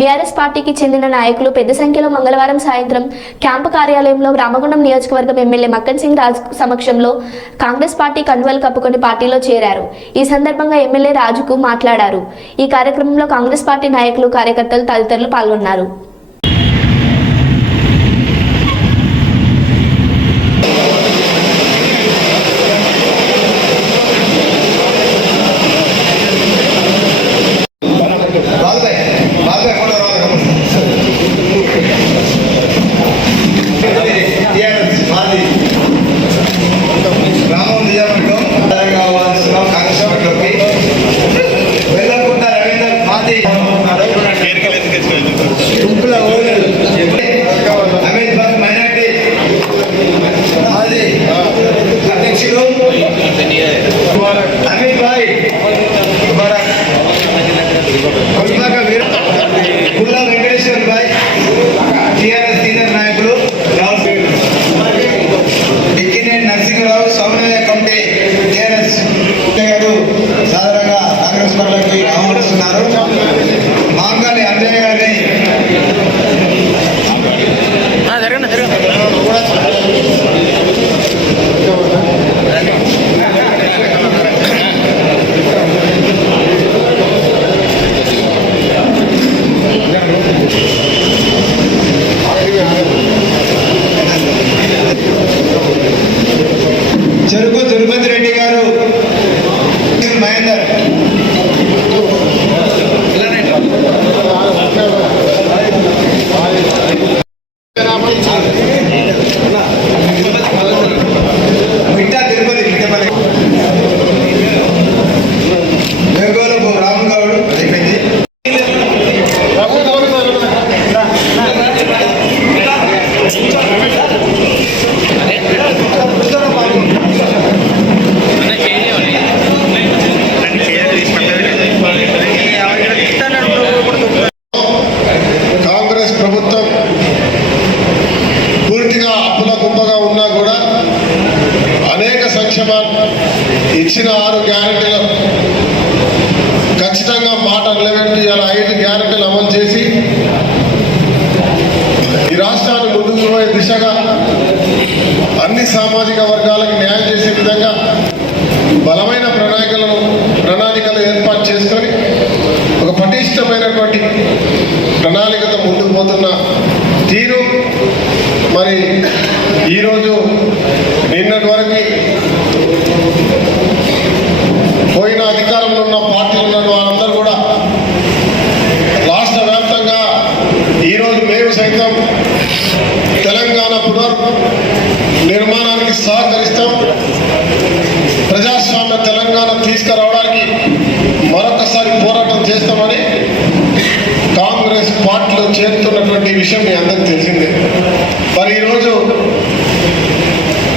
BRS పార్టీకి చెందిన నాయకులు పెద్ద సంఖ్యలో మంగళవారం సాయంత్రం క్యాంపు కార్యాలయంలో రామగుండం నియోజకవర్గం ఎమ్మెల్యే మక్కన్ సింగ్ రాజ్ సమక్షంలో కాంగ్రెస్ పార్టీ కండువలు కప్పుకొని పార్టీలో చేరారు. ఈ సందర్భంగా ఎమ్మెల్యే రాజుకు మాట్లాడారు. ఈ కార్యక్రమంలో కాంగ్రెస్ పార్టీ నాయకులు కార్యకర్తలు తదితరులు పాల్గొన్నారు. ఇచ్చిన ఆరు గ్యారెంటీలు ఖచ్చితంగా మాట నిలబెట్టి అలా ఐదు గ్యారెంటీలు అమలు చేసి ఈ రాష్ట్రాన్ని ముందుకు పోయే దిశగా అన్ని సామాజిక వర్గాలకు న్యాయం చేసే విధంగా బలమైన ప్రణాళికలను ప్రణాళికలు ఏర్పాటు చేసుకొని ఒక పటిష్టమైనటువంటి ప్రణాళికతో ముందుకు పోతున్న తీరు. మరి ఈరోజు నిన్నటి వరకు పోయిన అధికారంలో ఉన్న పార్టీలు ఉన్న వాళ్ళందరూ కూడా రాష్ట్ర వ్యాప్తంగా ఈరోజు మేము సైతం తెలంగాణ పునర్ నిర్మాణానికి సహకరిస్తాం ప్రజాస్వామ్య తెలంగాణ తీసుకురావడానికి మరొకసారి పోరాటం చేస్తామని కాంగ్రెస్ పార్టీలో చేరుతున్నటువంటి విషయం మీ అందరికి తెలిసిందే. మరి ఈరోజు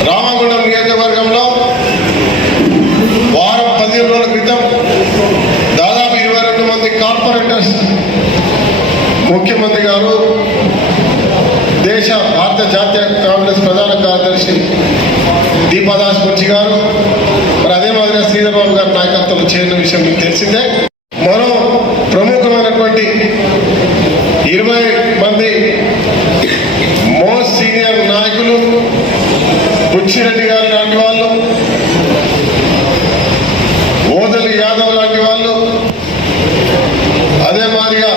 రామగుండం నియోజకవర్గంలో వారం పదిహేను రోజుల క్రితం దాదాపు ఇరవై రెండు మంది కార్పొరేటర్స్ ముఖ్యమంత్రి గారు దేశ భారత జాతీయ కాంగ్రెస్ ప్రధాన కార్యదర్శి దీపాదాస్ మున్షి గారు మరి అదే చంద్రబాబు శ్రీధర్ గారి నాయకత్వంలో చేరిన విషయం మీకు తెలిసిందే. మరో ప్రముఖమైనటువంటి ఇరవై మంది మోస్ట్ సీనియర్ నాయకులు బుచ్చిరెడ్డి గారు లాంటి వాళ్ళు ఓదలి యాదవ్ లాంటి వాళ్ళు అదే మాదిరిగా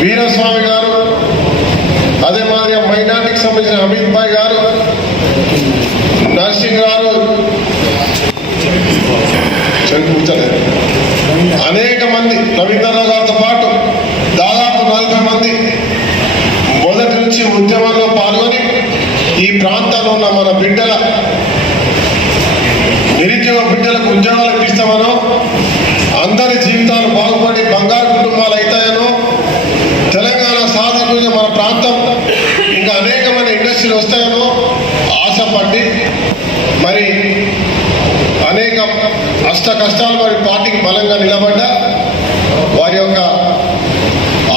వీరస్వామి గారు అదే మాదిరిగా మైనార్టీకి సంబంధించిన అమిత్ భాయ్ గారు నర్సింగ్ గారు చెప్పు అనేక మంది రవీంద్రనాథ్ గారితో పాటు దాదాపు నలభై మంది మొదటి నుంచి ఉద్యమంలో పాల్గొని ఈ ప్రాంతంలో ఉన్న మన బిడ్డల నిరుద్యోగ బిడ్డలకు ఉద్యోగాలు ఇప్పిస్తామనో అందరి జీవితాలు బాగుపడి బంగారు కుటుంబాలు అవుతాయనో తెలంగాణ సాధన మన ప్రాంతం ఇంకా అనేకమైన ఇండస్ట్రీలు వస్తాయనో ఆశపడి మరి అనేక అష్ట కష్టాలు మరి పార్టీకి బలంగా నిలబడ్డా వారి యొక్క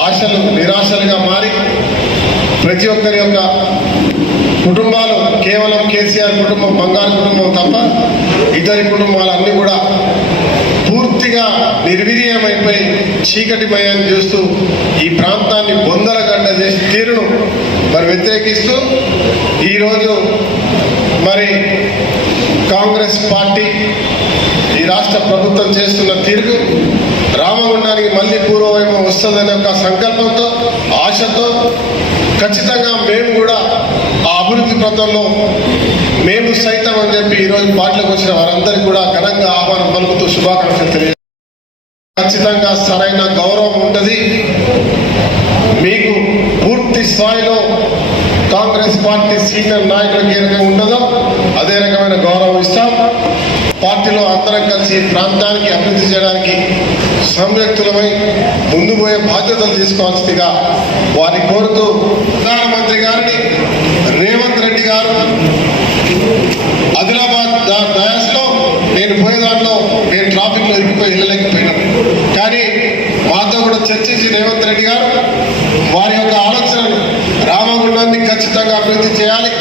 ఆశలు నిరాశలుగా మారి ప్రతి ఒక్కరి యొక్క కుటుంబాలు కేవలం కేసీఆర్ కుటుంబం బంగారు కుటుంబం తప్ప ఇద్దరి కుటుంబాలన్నీ కూడా పూర్తిగా నిర్వీర్యమైపోయి చీకటిమయాన్ని చూస్తూ ఈ ప్రాంతాన్ని బొందలగడ్డ చేసి తీరును మరి వ్యతిరేకిస్తూ ఈరోజు మరి కాంగ్రెస్ పార్టీ ఈ రాష్ట్ర ప్రభుత్వం చేస్తున్న తీరు రామగుండానికి మళ్ళీ పూర్వవైపు వస్తుందనే ఒక సంకల్పంతో ఆశతో ఖచ్చితంగా మేము కూడా ఆ అభివృద్ధి పథంలో మేము సైతం అని చెప్పి ఈరోజు పార్టీలోకి వచ్చిన వారందరికీ కూడా ఘనంగా ఆహ్వానం పలుకుతూ శుభాకాంక్షలు తెలియ ఖచ్చితంగా సరైన గౌరవం ఉంటుంది. మీకు పూర్తి స్థాయిలో కాంగ్రెస్ పార్టీ సీనియర్ నాయకులకు ఏ రకంగా ఉండదో అదే రకమైన గౌరవం ఇస్తాం. పార్టీలో అందరం కలిసి ప్రాంతానికి అభివృద్ధి చేయడానికి సంయుక్తులమై ముందు పోయే బాధ్యతలు తీసుకోవాల్సిందిగా వారి కోరుతూ వారి యొక్క ఆలోచనలు రామగుండాన్ని ఖచ్చితంగా అభివృద్ధి చేయాలి.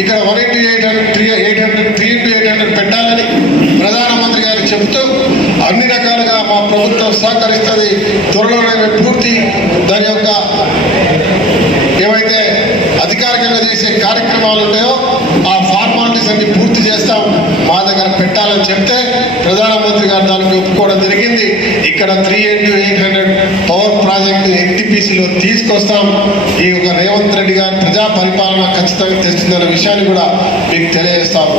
ఇక్కడ one into eight hundred three eight hundred three into eight hundred పెట్టాలని ప్రధానమంత్రి గారు చెబుతూ అన్ని రకాలుగా మా ప్రభుత్వం సహకరిస్తుంది. త్వరలోనే పూర్తి దాని యొక్క ఏవైతే అధికారికంగా చేసే కార్యక్రమాలు ఉన్నాయో ఆ ఫార్మాలిటీస్ అన్ని పూర్తి చేస్తాం మా దగ్గర పెట్టాలని చెప్తే ప్రధానమంత్రి గారు దానికి ఒప్పుకోవడం జరిగింది. ఇక్కడ three into eight hundred power project ఎన్టీపీసీలో తీసుకొస్తాం. ఈ యొక్క రేవంత్ రెడ్డి గారి ప్రజా పరిపాలన ఖచ్చితంగా తెస్తుందన్న విషయాన్ని కూడా మీకు తెలియజేస్తాము.